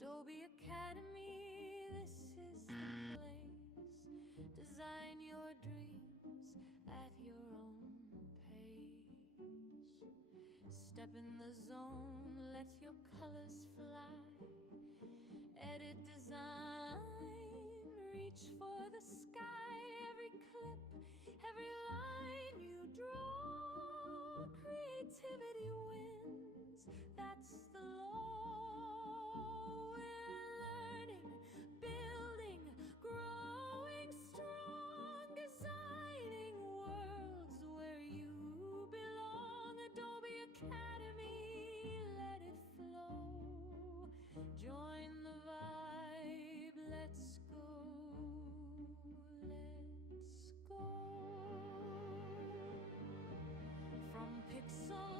Adobe Academy, this is the place. Design your dreams at your own pace. Step in the zone, let your colors fly. Edit, design, reach for the sky. Every clip, every line you draw, creativity wins, that's the law. We're learning, building, growing strong, designing worlds where you belong. Adobe Academy, let it flow. Join the vibe, let's go, let's go. From pixel